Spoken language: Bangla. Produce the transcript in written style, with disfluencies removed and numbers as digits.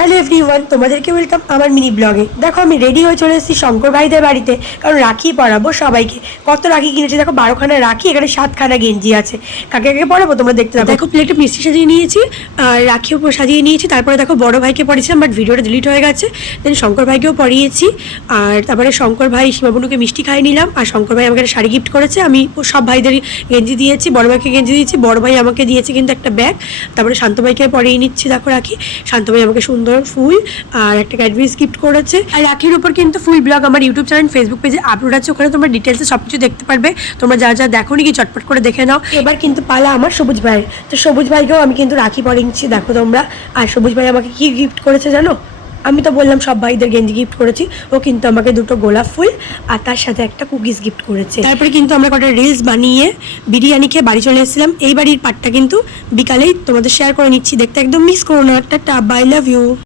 হ্যালো এভরিওয়ান, তোমাদেরকে ওয়েলকাম আমার মিনি ব্লগে। দেখো আমি রেডি হয়ে চলে এসেছি শঙ্কর ভাইদের বাড়িতে, কারণ রাখি পরাবো সবাইকে। কত রাখি কিনেছি দেখো, 12খানা রাখি, এখানে 7খানা গেঞ্জি আছে। কাকে কাকে পরাবো তোমরা দেখতে থাকো। দেখো প্লেটে মিষ্টি সাজিয়ে নিয়েছি, আর রাখিও সাজিয়ে নিয়েছি। তারপরে দেখো বড় ভাইকে পরিয়েছিলাম, বাট ভিডিওটা ডিলিট হয়ে গেছে। দেন শঙ্কর ভাইকেও পরিয়েছি, আর তারপরে শঙ্কর ভাই সীমাবনুকে মিষ্টি খাইয়ে নিলাম, আর শঙ্কর ভাই আমাকে একটা শাড়ি গিফট করেছে। আমি সব ভাইদের গেঞ্জি দিয়েছি, বড় ভাইকে গেঞ্জি দিয়েছি, বড় ভাই আমাকে দিয়েছে কিন্তু একটা ব্যাগ। তারপরে শান্ত ভাইকে পরিয়ে নিচ্ছি, দেখো রাখি। শান্ত ভাই আমাকে সুন্দর ফুল আর একটা ক্যাডবেরিজ গিফট করেছে। আর রাখির উপর কিন্তু ফুল ব্লগ আমার ইউটিউব চ্যানেল ফেসবুক পেজে আপলোড আছে, ওখানে তোমরা ডিটেলসে সব কিছু দেখতে পারবে। তোমরা যা যা দেখো নি কি চটপট করে দেখে নাও। এবার কিন্তু পালা আমার সবুজ ভাইয়ের। তো সবুজ ভাইকেও আমি কিন্তু রাখি পরিয়ে নিচ্ছি, দেখো তোমরা। আর সবুজ ভাই আমাকে কি গিফট করেছে জানো? আমি তো বললাম সব ভাইদের গেঞ্জি গিফট করেছি, ও কিন্তু আমাকে 2টো গোলাপ ফুল আর তার সাথে একটা কুকিজ গিফট করেছে। তারপরে কিন্তু আমরা কটা রিলস বানিয়ে বিরিয়ানি খেয়ে বাড়ি চলে এসেছিলাম। এই বাড়ির পার্টটা কিন্তু বিকালেই তোমাদের শেয়ার করে নিচ্ছি, দেখতে একদম মিস করো না। Tata, bye, love you.